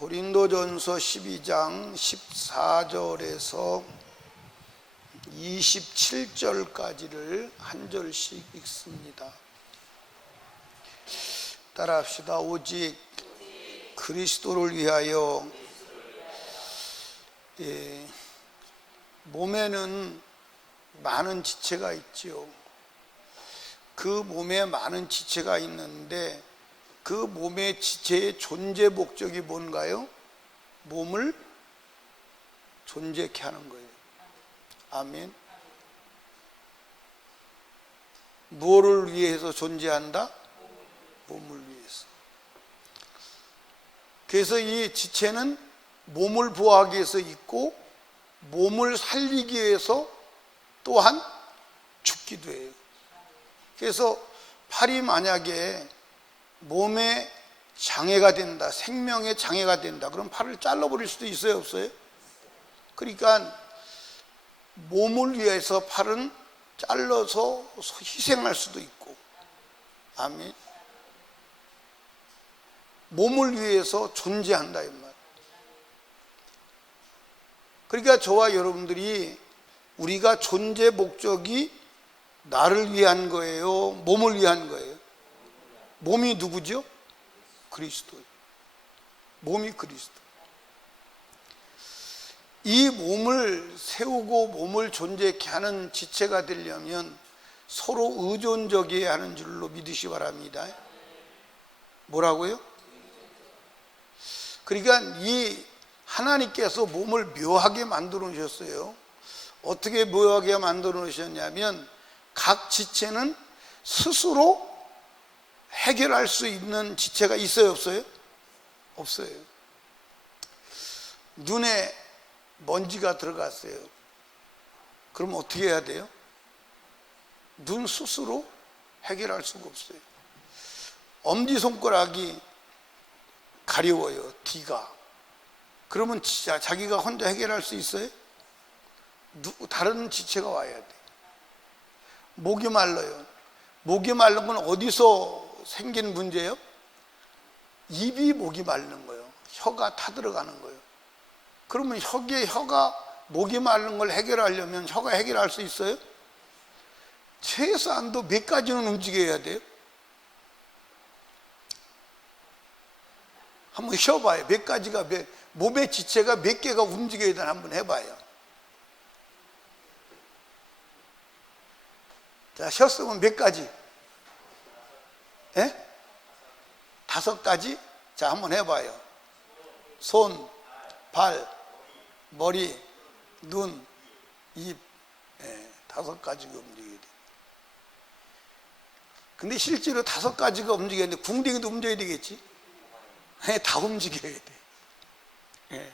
고린도전서 12장 14절에서 27절까지를 한 절씩 읽습니다. 따라합시다. 오직 그리스도를 위하여. 몸에는 많은 지체가 있지요. 그 몸에 많은 지체가 있는데 그 몸의 지체의 존재 목적이 뭔가요? 몸을 존재케 하는 거예요. 아멘. 무엇을 위해서 존재한다? 몸을 위해서. 그래서 이 지체는 몸을 보호하기 위해서 있고 몸을 살리기 위해서 또한 죽기도 해요. 그래서 팔이 만약에 몸에 장애가 된다, 생명에 장애가 된다, 그럼 팔을 잘라버릴 수도 있어요, 없어요? 그러니까 몸을 위해서 팔은 잘라서 희생할 수도 있고, 아멘. 몸을 위해서 존재한다 이 말. 그러니까 저와 여러분들이 우리가 존재 목적이 나를 위한 거예요, 몸을 위한 거예요? 몸이 누구죠? 그리스도. 몸이 그리스도. 이 몸을 세우고 몸을 존재케 하는 지체가 되려면 서로 의존적이어야 하는 줄로 믿으시 바랍니다. 뭐라고요? 그러니까 이 하나님께서 몸을 묘하게 만들어 놓으셨어요. 어떻게 묘하게 만들어 놓으셨냐면 각 지체는 스스로 해결할 수 있는 지체가 있어요, 없어요? 없어요. 눈에 먼지가 들어갔어요. 그럼 어떻게 해야 돼요? 눈 스스로 해결할 수가 없어요. 엄지손가락이 가려워요, 뒤가. 그러면 진짜 자기가 혼자 해결할 수 있어요? 다른 지체가 와야 돼. 목이 말라요. 목이 마른 건 어디서 생긴 문제예요? 입이 목이 마른 거예요. 혀가 타들어가는 거예요. 그러면 혀가 목이 마른 걸 해결하려면 혀가 해결할 수 있어요? 최소한도 몇 가지는 움직여야 돼요. 한번 쉬어봐요. 몇 가지가, 몸의 지체가 몇 개가 움직여야 되나 한번 해봐요. 자, 쉬었으면 몇 가지? 예? 5가지? 자, 한번 해봐요. 손, 발, 머리, 눈, 입, 5가지가 움직여야 돼. 근데 실제로 5가지가 움직이는데 궁뎅이도 움직여야 되겠지? 다 움직여야 돼.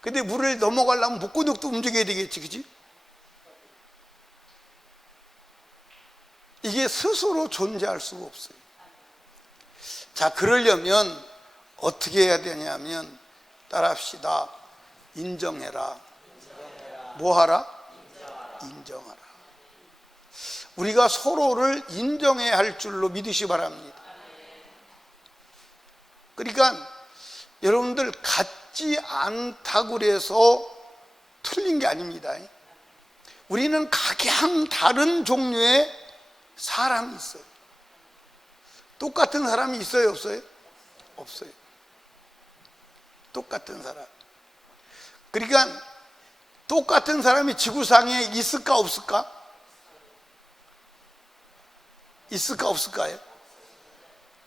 근데 물을 넘어가려면 목구멍도 움직여야 되겠지, 그치? 이게 스스로 존재할 수가 없어요. 자, 그러려면 어떻게 해야 되냐면 따라합시다. 인정해라. 뭐하라? 인정하라. 우리가 서로를 인정해야 할 줄로 믿으시 바랍니다. 그러니까 여러분들 같지 않다고 그래서 틀린 게 아닙니다. 우리는 각양 다른 종류의 사람이 있어요. 똑같은 사람이 있어요, 없어요? 없어요. 똑같은 사람. 그러니까 똑같은 사람이 지구상에 있을까 없을까? 있을까 없을까요?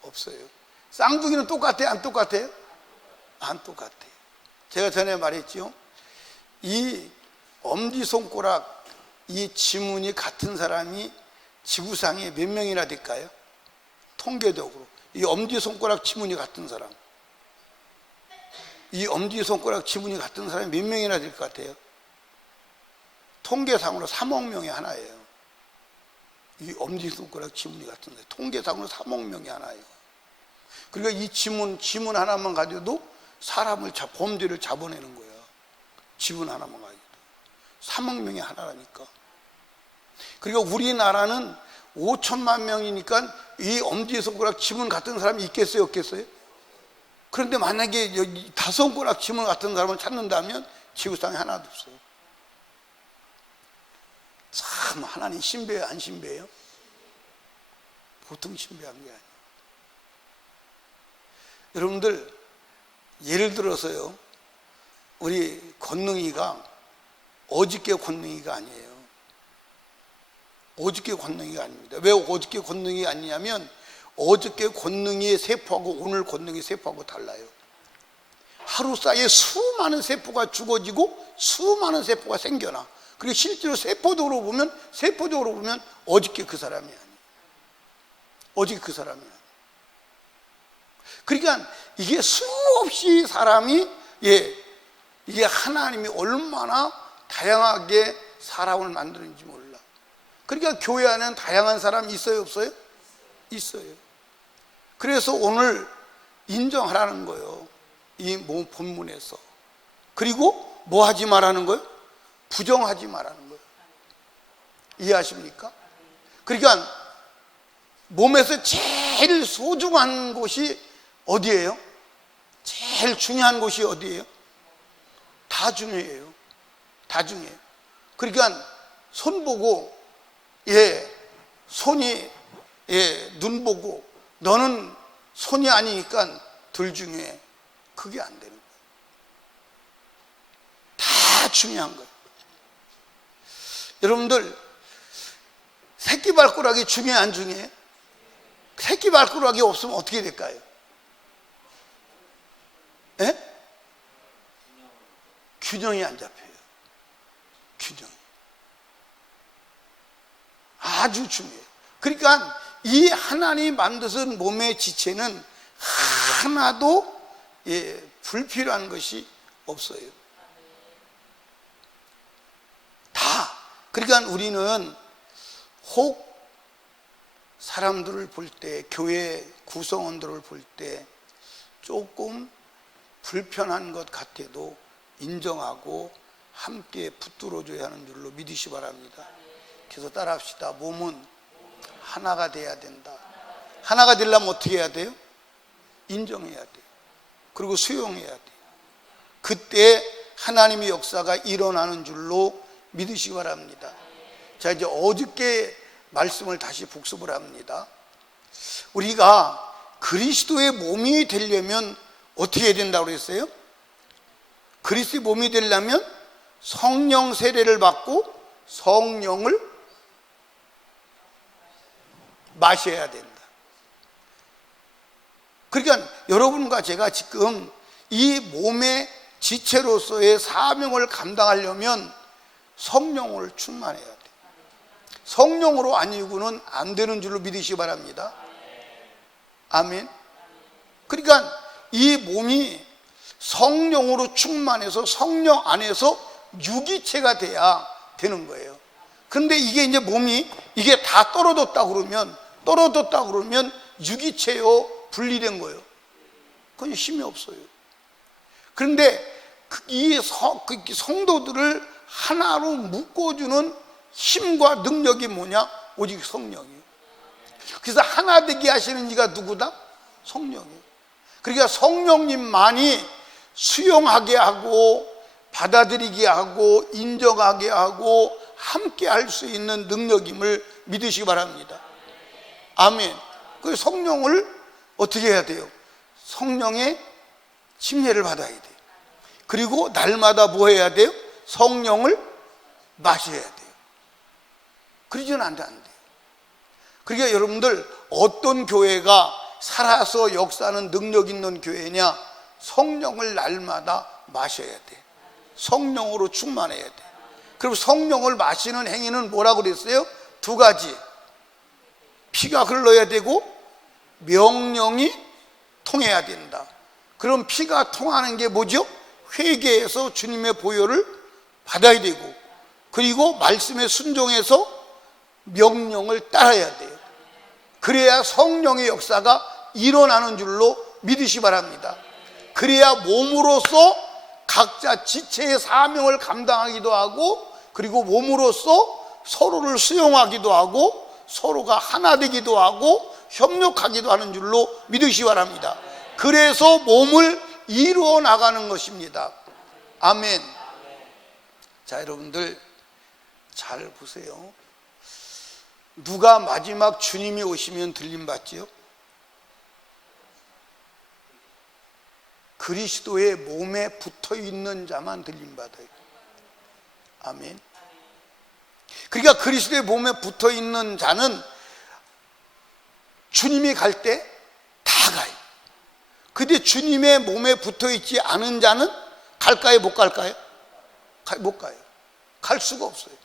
없어요. 쌍둥이는 똑같아요, 안 똑같아요? 안 똑같아요. 제가 전에 말했죠. 이 엄지손가락 이 지문이 같은 사람이 지구상에 몇 명이나 될까요? 통계적으로 이 엄지손가락 지문이 같은 사람, 이 엄지손가락 지문이 같은 사람이 몇 명이나 될 것 같아요? 통계상으로 3억 명이 하나예요. 이 엄지손가락 지문이 같은 사람, 통계상으로 3억 명이 하나예요. 그러니까 이 지문 하나만 가져도 사람을 범죄를 잡아내는 거예요. 지문 하나만 가져도 3억 명이 하나라니까. 그러니까 우리나라는 5천만 명이니까 이 엄지손가락 지문 같은 사람이 있겠어요, 없겠어요? 그런데 만약에 여기 5손가락 지문 같은 사람을 찾는다면 지구상에 하나도 없어요. 참 하나님 신비해요, 안 신비해요? 보통 신비한 게 아니에요. 여러분들 예를 들어서요, 우리 권능이가 어저께 권능이가 아니에요. 어저께 권능이가 아닙니다. 왜 어저께 권능이 아니냐면 어저께 권능이의 세포하고 오늘 권능의 세포하고 달라요. 하루 사이에 수많은 세포가 죽어지고 수많은 세포가 생겨나. 그리고 실제로 세포적으로 보면 어저께 그 사람이 아니에요. 어저께 그 사람이 아니에요. 그러니까 이게 수없이 사람이 이게 하나님이 얼마나 다양하게 사람을 만드는지 몰라. 그러니까 교회 안에는 다양한 사람이 있어요, 없어요? 있어요. 그래서 오늘 인정하라는 거예요, 이 본문에서. 그리고 뭐 하지 말라는 거예요? 부정하지 말라는 거예요. 이해하십니까? 그러니까 몸에서 제일 소중한 곳이 어디예요? 제일 중요한 곳이 어디예요? 다 중요해요. 다 중요해요. 그러니까 손 보고 손이 눈 보고 너는 손이 아니니까 덜 중요해. 그게 안 되는 거예요. 다 중요한 거예요. 여러분들 새끼발가락이 중요해, 안 중요해? 새끼발가락이 없으면 어떻게 될까요? 균형이 안 잡혀요. 균형. 아주 중요해요. 그러니까 이 하나님이 만드신 몸의 지체는 하나도 불필요한 것이 없어요. 다. 그러니까 우리는 혹 사람들을 볼 때, 교회 구성원들을 볼 때 조금 불편한 것 같아도 인정하고 함께 붙들어줘야 하는 줄로 믿으시 바랍니다. 그래서 따라합시다. 몸은 하나가 돼야 된다. 하나가 되려면 어떻게 해야 돼요? 인정해야 돼요. 그리고 수용해야 돼요. 그때 하나님의 역사가 일어나는 줄로 믿으시기 바랍니다. 자, 이제 어저께 말씀을 다시 복습을 합니다. 우리가 그리스도의 몸이 되려면 어떻게 해야 된다고 그랬어요? 그리스도의 몸이 되려면 성령 세례를 받고 성령을 마셔야 된다. 그러니까 여러분과 제가 지금 이 몸의 지체로서의 사명을 감당하려면 성령을 충만해야 돼요. 성령으로 아니고는 안 되는 줄로 믿으시기 바랍니다. 아멘. 그러니까 이 몸이 성령으로 충만해서 성령 안에서 유기체가 돼야 되는 거예요. 그런데 이게 이제 몸이 이게 다 떨어졌다 그러면 유기체요 분리된 거예요. 그건 힘이 없어요. 그런데 이 성도들을 하나로 묶어주는 힘과 능력이 뭐냐? 오직 성령이에요. 그래서 하나 되게 하시는 이가 누구다? 성령이에요. 그러니까 성령님만이 수용하게 하고 받아들이게 하고 인정하게 하고 함께 할 수 있는 능력임을 믿으시기 바랍니다. 아멘. 그 성령을 어떻게 해야 돼요? 성령의 침례를 받아야 돼요. 그리고 날마다 뭐 해야 돼요? 성령을 마셔야 돼요. 그러지는 안 돼요. 그러니까 여러분들 어떤 교회가 살아서 역사하는 능력 있는 교회냐? 성령을 날마다 마셔야 돼. 성령으로 충만해야 돼. 그리고 성령을 마시는 행위는 뭐라고 그랬어요? 2가지. 피가 흘러야 되고 명령이 통해야 된다. 그럼 피가 통하는 게 뭐죠? 회개해서 주님의 보혈을 받아야 되고, 그리고 말씀에 순종해서 명령을 따라야 돼요. 그래야 성령의 역사가 일어나는 줄로 믿으시 바랍니다. 그래야 몸으로서 각자 지체의 사명을 감당하기도 하고, 그리고 몸으로서 서로를 수용하기도 하고 서로가 하나 되기도 하고 협력하기도 하는 줄로 믿으시 바랍니다. 그래서 몸을 이루어 나가는 것입니다. 아멘. 자, 여러분들 잘 보세요. 누가 마지막 주님이 오시면 들림받지요? 그리스도의 몸에 붙어있는 자만 들림받아요. 아멘. 그러니까 그리스도의 몸에 붙어있는 자는 주님이 갈 때 다 가요. 근데 주님의 몸에 붙어있지 않은 자는 갈까요? 못 갈까요? 못 가요. 갈 수가 없어요.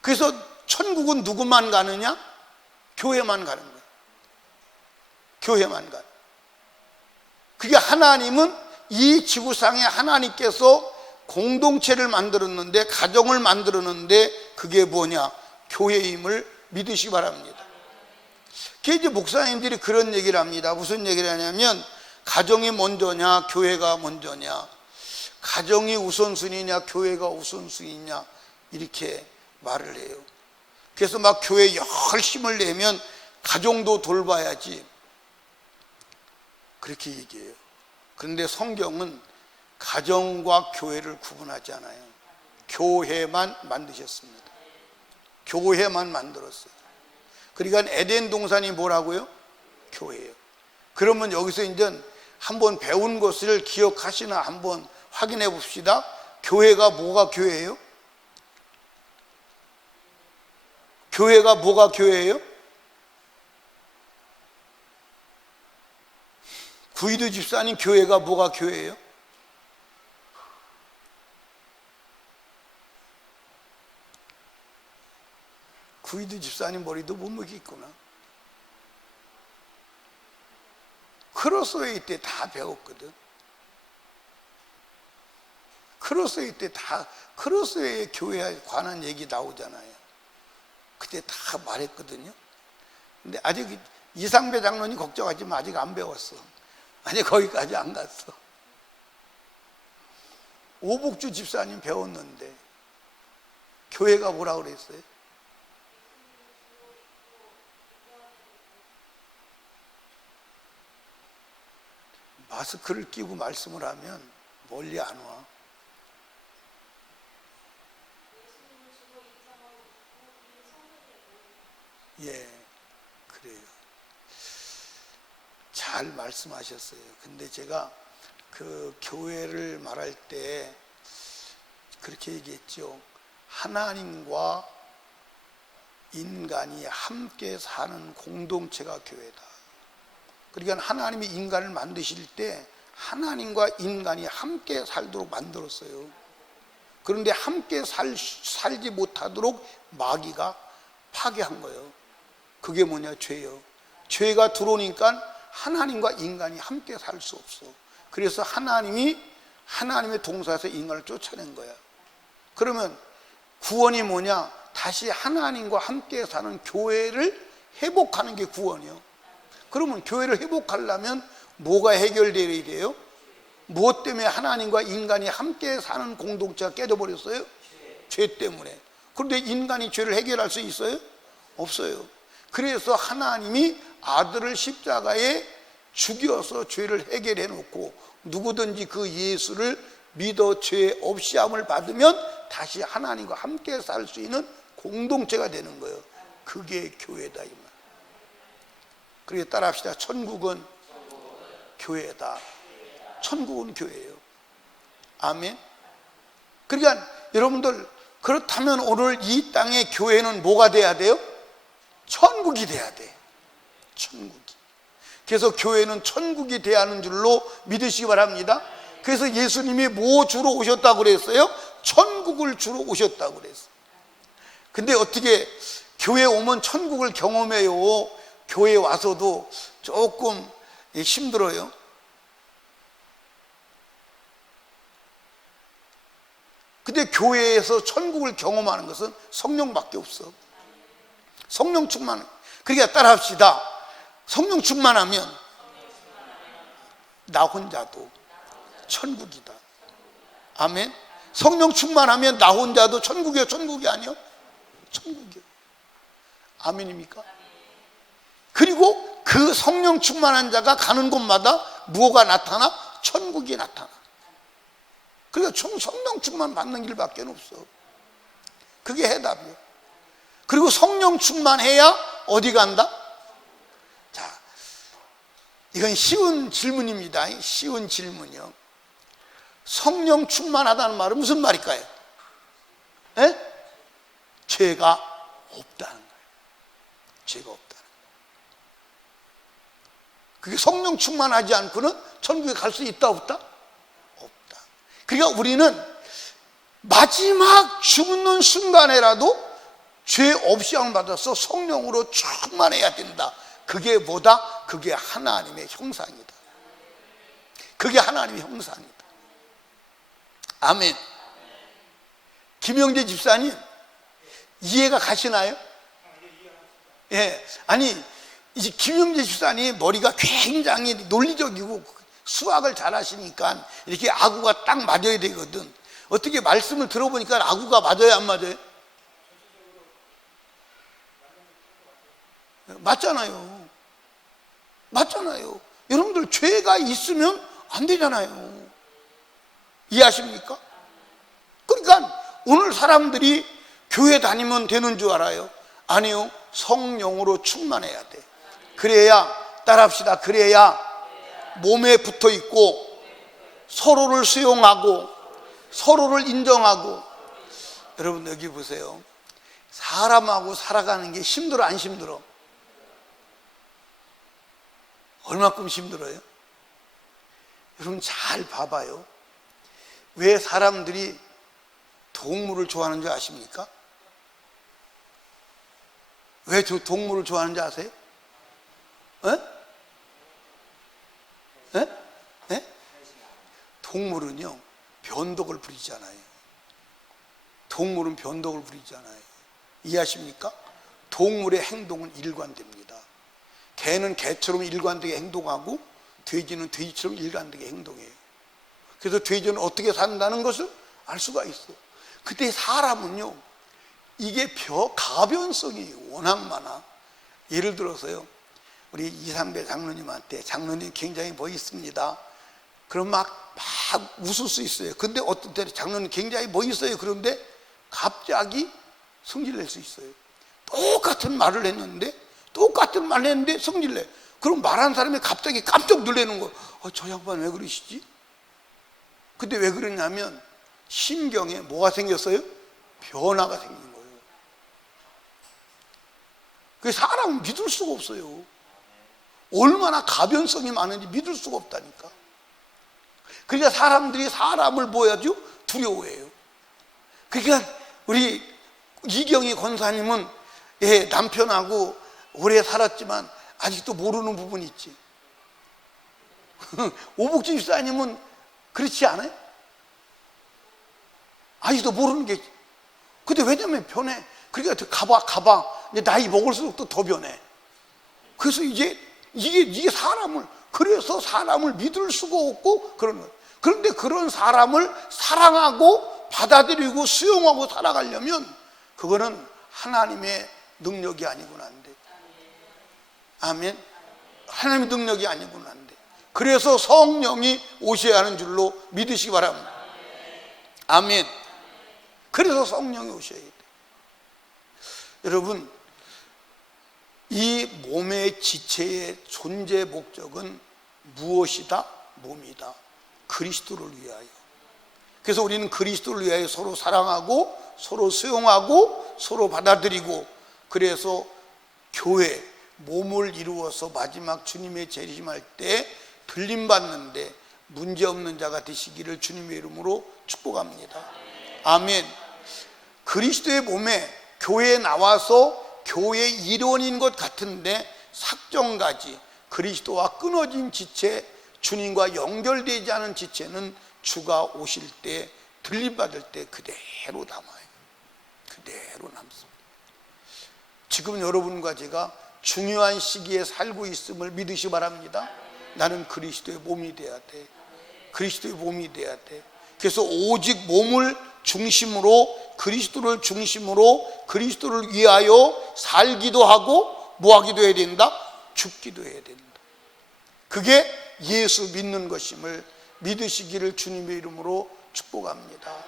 그래서 천국은 누구만 가느냐? 교회만 가는 거예요. 교회만 가요. 그게 하나님은 이 지구상에 하나님께서 공동체를 만들었는데, 가정을 만들었는데, 그게 뭐냐? 교회임을 믿으시기 바랍니다. 그게 이제 목사님들이 그런 얘기를 합니다. 무슨 얘기를 하냐면, 가정이 먼저냐, 교회가 먼저냐, 가정이 우선순위냐, 교회가 우선순위냐, 이렇게 말을 해요. 그래서 막 교회에 열심을 내면 가정도 돌봐야지, 그렇게 얘기해요. 그런데 성경은 가정과 교회를 구분하지 않아요. 교회만 만드셨습니다. 교회만 만들었어요. 그러니까 에덴 동산이 뭐라고요? 교회예요. 그러면 여기서 이제 한번 배운 것을 기억하시나 한번 확인해 봅시다. 교회가 뭐가 교회예요? 교회가 뭐가 교회예요? 구이도 집사님, 교회가 뭐가 교회예요? 구이도 집사님 머리도 못 먹겠구나. 크로스웨이 때 다 배웠거든. 크로스웨이 때 다, 크로스웨이 교회에 관한 얘기 나오잖아요. 그때 다 말했거든요. 근데 아직 이상배 장로님 걱정하지 마. 아직 안 배웠어. 아직 거기까지 안 갔어. 오복주 집사님 배웠는데 교회가 뭐라고 그랬어요? 마스크를 끼고 말씀을 하면 멀리 안 와. 예, 그래요. 잘 말씀하셨어요. 근데 제가 그 교회를 말할 때 그렇게 얘기했죠. 하나님과 인간이 함께 사는 공동체가 교회다. 그러니까 하나님이 인간을 만드실 때 하나님과 인간이 함께 살도록 만들었어요. 그런데 함께 살지 못하도록 마귀가 파괴한 거예요. 그게 뭐냐? 죄요. 죄가 들어오니까 하나님과 인간이 함께 살 수 없어. 그래서 하나님이 하나님의 동사에서 인간을 쫓아낸 거야. 그러면 구원이 뭐냐? 다시 하나님과 함께 사는 교회를 회복하는 게 구원이요. 그러면 교회를 회복하려면 뭐가 해결되어야 돼요? 무엇 때문에 하나님과 인간이 함께 사는 공동체가 깨져버렸어요? 죄 때문에. 그런데 인간이 죄를 해결할 수 있어요? 없어요. 그래서 하나님이 아들을 십자가에 죽여서 죄를 해결해 놓고 누구든지 그 예수를 믿어 죄 없이 함을 받으면 다시 하나님과 함께 살 수 있는 공동체가 되는 거예요. 그게 교회다 이 말. 그렇게 따라합시다. 천국은 교회다. 천국은 교회예요. 아멘. 그러니까 여러분들, 그렇다면 오늘 이 땅의 교회는 뭐가 돼야 돼요? 천국이 돼야 돼. 천국이. 그래서 교회는 천국이 돼야 하는 줄로 믿으시기 바랍니다. 그래서 예수님이 뭐 주러 오셨다고 그랬어요? 천국을 주러 오셨다고 그랬어요. 근데 어떻게 교회 오면 천국을 경험해요? 교회 와서도 조금 힘들어요. 근데 교회에서 천국을 경험하는 것은 성령밖에 없어. 성령 충만. 그러니까 따라합시다. 성령 충만하면 나 혼자도 천국이다. 아멘. 성령 충만하면 나 혼자도 천국이요? 천국이 아니요? 천국이요. 아멘입니까? 그리고 그 성령 충만한 자가 가는 곳마다 무엇가 나타나? 천국이 나타나. 그러니까 성령 충만 받는 길밖에 없어. 그게 해답이에요. 그리고 성령 충만해야 어디 간다? 자, 이건 쉬운 질문입니다. 쉬운 질문이요. 성령 충만하다는 말은 무슨 말일까요? 에? 죄가 없다는 거예요. 죄가 없다는 거예요. 그게 성령 충만하지 않고는 천국에 갈 수 있다 없다? 없다. 그러니까 우리는 마지막 죽는 순간에라도 죄 없이 받아서 성령으로 충만해야 된다. 그게 뭐다? 그게 하나님의 형상이다. 그게 하나님의 형상이다. 아멘. 김영재 집사님 이해가 가시나요? 예. 아니 이제 김영재 집사님 머리가 굉장히 논리적이고 수학을 잘 하시니까 이렇게 아구가 딱 맞아야 되거든. 어떻게 말씀을 들어보니까 아구가 맞아요, 안 맞아요? 맞잖아요. 맞잖아요. 여러분들 죄가 있으면 안 되잖아요. 이해하십니까? 그러니까 오늘 사람들이 교회 다니면 되는 줄 알아요? 아니요. 성령으로 충만해야 돼. 그래야, 따라합시다. 그래야 몸에 붙어 있고 서로를 수용하고 서로를 인정하고. 여러분 여기 보세요. 사람하고 살아가는 게 힘들어 안 힘들어? 얼마큼 힘들어요? 여러분 잘 봐봐요. 왜 사람들이 동물을 좋아하는 줄 아십니까? 왜 동물을 좋아하는지 아세요? 에? 에? 에? 동물은요 변덕을 부리잖아요. 동물은 변덕을 부리잖아요. 이해하십니까? 동물의 행동은 일관됩니다. 개는 개처럼 일관되게 행동하고 돼지는 돼지처럼 일관되게 행동해요. 그래서 돼지는 어떻게 산다는 것을 알 수가 있어. 근데 사람은요 이게 가변성이 워낙 많아. 예를 들어서요 우리 이상배 장로님한테 장로님 굉장히 멋있습니다. 그럼 막 웃을 수 있어요. 근데 어떤 때는 장로님 굉장히 멋있어요. 그런데 갑자기 성질낼 수 있어요. 똑같은 말을 했는데 성질내. 그럼 말하는 사람이 갑자기 깜짝 놀라는 거예요. 저 양반 왜 그러시지? 근데 왜 그러냐면 심경에 뭐가 생겼어요? 변화가 생긴 거예요. 그 사람은 믿을 수가 없어요. 얼마나 가변성이 많은지 믿을 수가 없다니까. 그러니까 사람들이 사람을 보여줘 두려워해요. 그러니까 우리 이경희 권사님은 남편하고 오래 살았지만 아직도 모르는 부분이 있지. 오복지 집사님은 그렇지 않아요? 아직도 모르는 게 있지. 근데 왜냐면 변해. 그러니까 가봐. 이제 나이 먹을수록 또 더 변해. 그래서 이게 사람을, 그래서 사람을 믿을 수가 없고 그런 거예요. 그런데 그런 사람을 사랑하고 받아들이고 수용하고 살아가려면 그거는 하나님의 능력이 아니고는 안 돼. 아멘. 하나님의 능력이 아니고는 안 돼. 그래서 성령이 오셔야 하는 줄로 믿으시기 바랍니다. 아멘. 그래서 성령이 오셔야 돼. 여러분, 이 몸의 지체의 존재 목적은 무엇이다? 몸이다. 그리스도를 위하여. 그래서 우리는 그리스도를 위하여 서로 사랑하고 서로 수용하고 서로 받아들이고, 그래서 교회 몸을 이루어서 마지막 주님의 재림할 때 들림받는데 문제없는 자가 되시기를 주님의 이름으로 축복합니다. 아멘. 그리스도의 몸에 교회에 나와서 교회의 일원인 것 같은데 삭정가지, 그리스도와 끊어진 지체, 주님과 연결되지 않은 지체는 주가 오실 때 들림받을 때 그대로 남아요. 그대로 남습니다. 지금 여러분과 제가 중요한 시기에 살고 있음을 믿으시 바랍니다. 나는 그리스도의 몸이 돼야 돼. 그리스도의 몸이 돼야 돼. 그래서 오직 몸을 중심으로, 그리스도를 중심으로 그리스도를 위하여 살기도 하고 뭐 하기도 해야 된다? 죽기도 해야 된다. 그게 예수 믿는 것임을 믿으시기를 주님의 이름으로 축복합니다.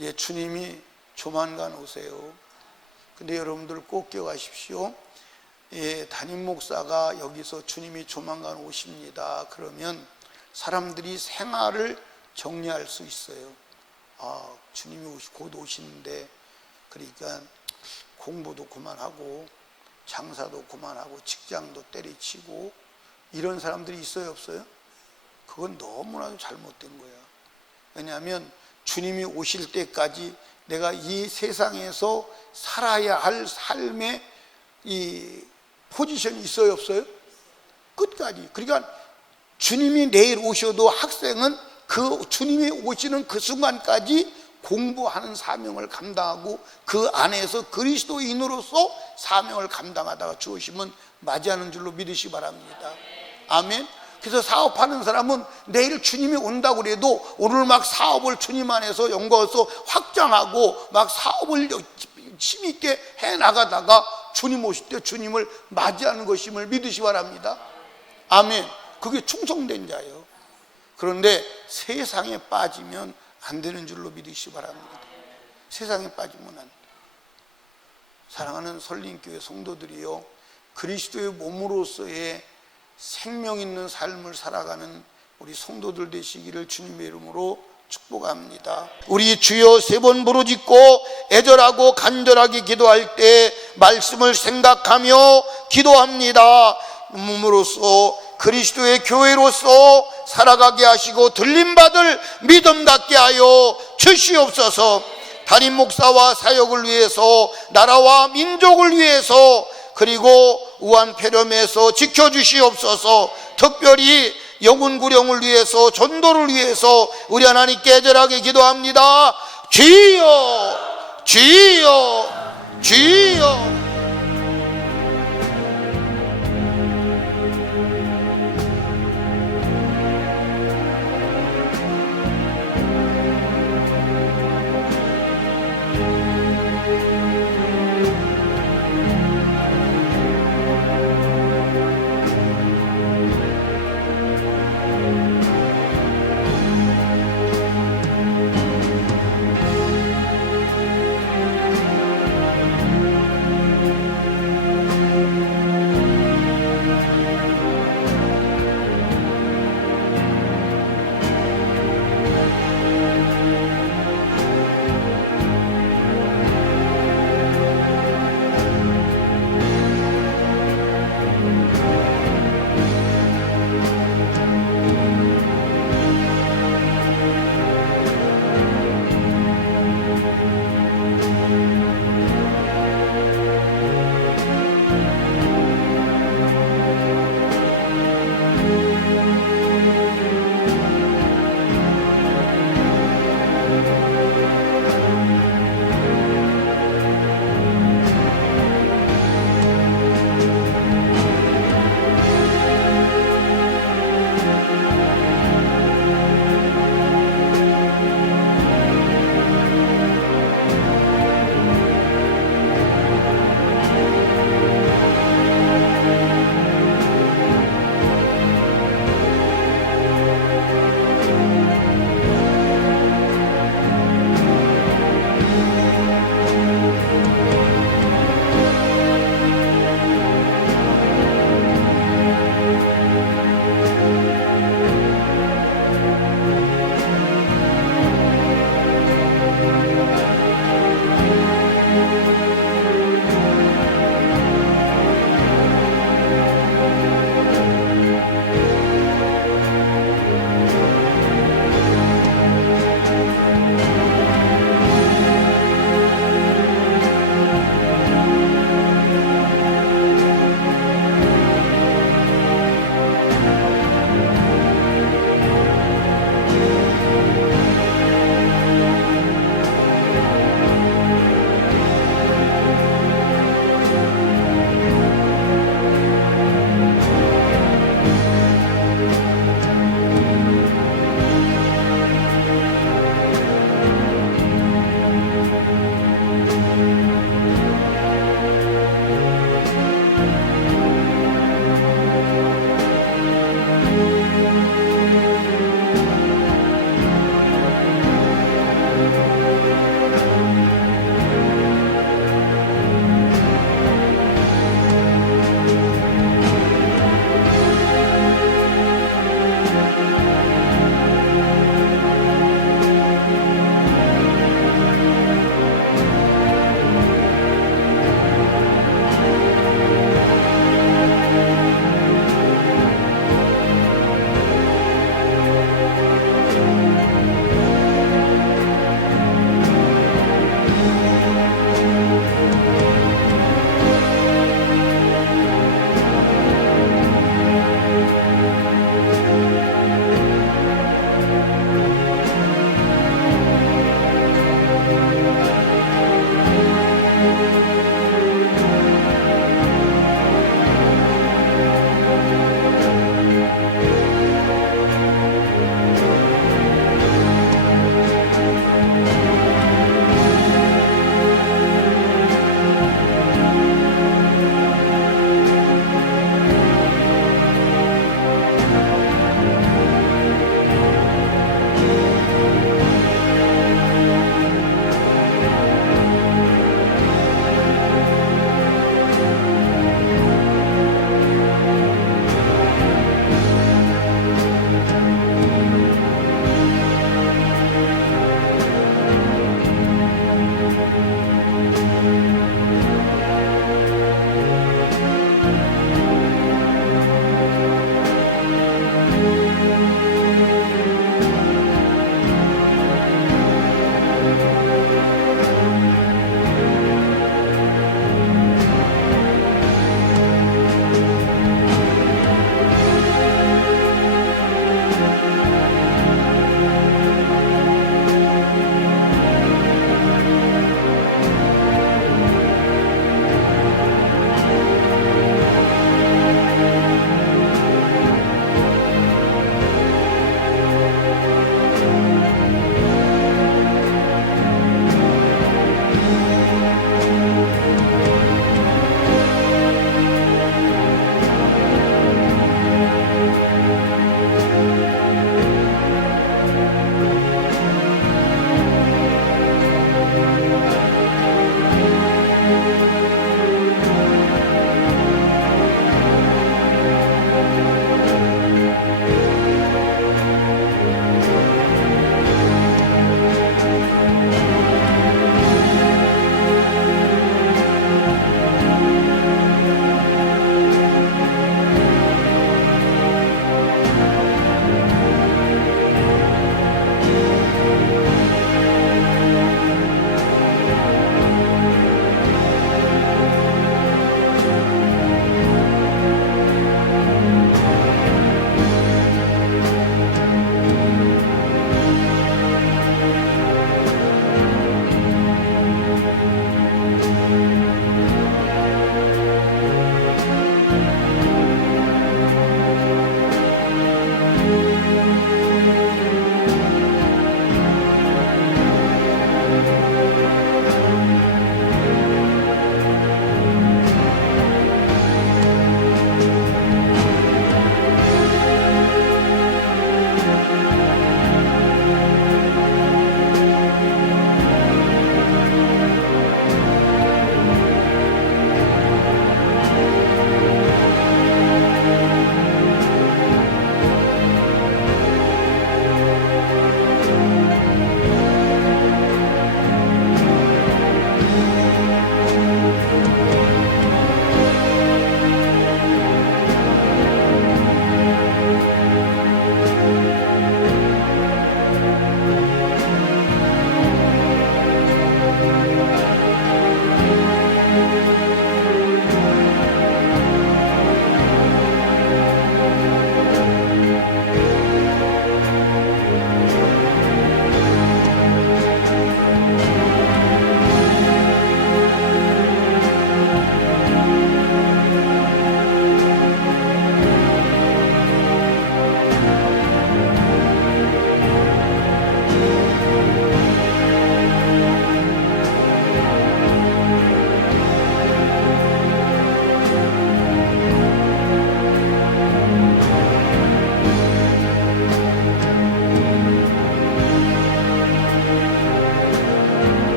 예, 주님이 조만간 오세요. 근데 여러분들 꼭 기억하십시오. 예, 담임 목사가 여기서 주님이 조만간 오십니다 그러면 사람들이 생활을 정리할 수 있어요. 아, 주님이 곧 오시는데 그러니까 공부도 그만하고 장사도 그만하고 직장도 때려치고 이런 사람들이 있어요, 없어요? 그건 너무나도 잘못된 거야. 왜냐하면 주님이 오실 때까지 내가 이 세상에서 살아야 할 삶의 이 포지션이 있어요, 없어요? 끝까지. 그러니까 주님이 내일 오셔도 학생은 그 주님이 오시는 그 순간까지 공부하는 사명을 감당하고 그 안에서 그리스도인으로서 사명을 감당하다가 죽으시면 맞이하는 줄로 믿으시기 바랍니다. 아멘. 그래서 사업하는 사람은 내일 주님이 온다고 그래도 오늘 막 사업을 주님 안에서 연구해서 확장하고 막 사업을 힘있게 해나가다가 주님 오실 때 주님을 맞이하는 것임을 믿으시기 바랍니다. 아멘. 그게 충성된 자예요. 그런데 세상에 빠지면 안 되는 줄로 믿으시기 바랍니다. 세상에 빠지면 안 돼. 사랑하는 설림교회 성도들이요, 그리스도의 몸으로서의 생명 있는 삶을 살아가는 우리 성도들 되시기를 주님의 이름으로 축복합니다. 우리 주여 3번 부르짖고 애절하고 간절하게 기도할 때 말씀을 생각하며 기도합니다. 몸으로서 그리스도의 교회로서 살아가게 하시고 들림받을 믿음 갖게 하여 주시옵소서. 담임 목사와 사역을 위해서, 나라와 민족을 위해서, 그리고 우한폐렴에서 지켜주시옵소서. 특별히 영혼 구령을 위해서, 전도를 위해서 우리 하나님께 애절하게 기도합니다. 주여, 주여, 주여.